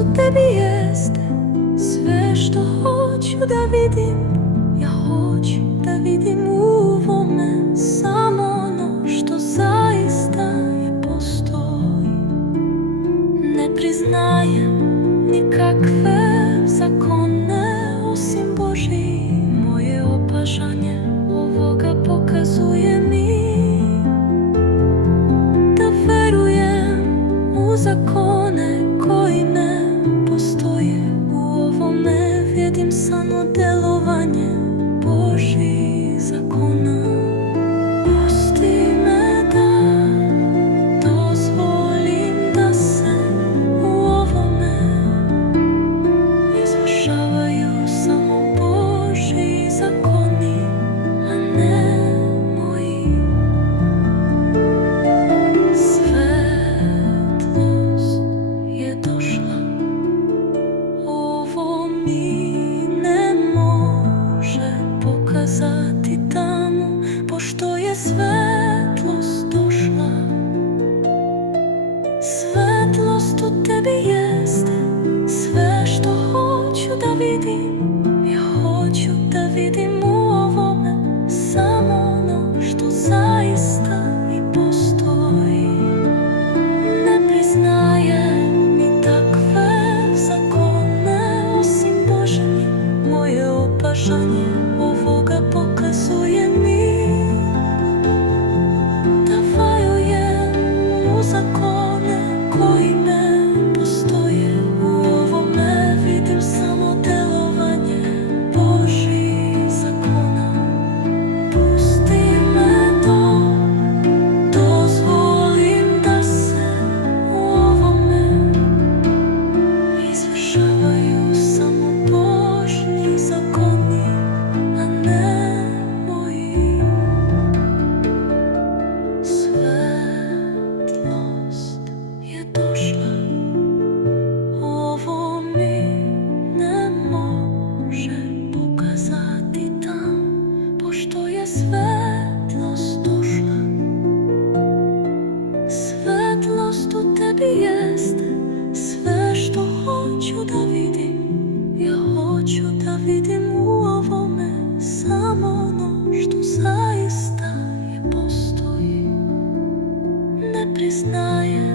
u tebi jeste sve što hoću da vidim. Ja hoću da vidim u ovome samo ono što zaista je postoji. Ne priznajem nikakve zakone osim Božji. Moje opažanje ovoga pokazuje mi da verujem u zakone koji ne postoje. U ovome vidim samo delovanje Božjih zakona. Pusti me da dozvolim da se u ovome izvršavaju samo Božji zakoni, a ne moji. Svetlost je došla, ovo mi ne može pokazati tamo, pošto je svetlost došla. Svetlost u tebi jeste sve što hoću da vidim. Ja hoću da vidim u ovome samo ono što zaista i postoji. Ne priznajem ni takve zakone osim Božji. Moje opažanje ovoga pokazuje mi da verujem u zakone koji ne postoje. U ovome vidim samo delovanje Božjih zakona. Pusti me da dozvolim da se u ovome izvršavaju samo Božji zakoni, a ne moji. Svetlost je došla, ovo mi ne može pokazati tam, pošto je svetlost došla. Svetlost u tebi jeste sve što hoću da vidim. Ja hoću da vidim u ovome samo ono što zaista je postoji. Ne priznajem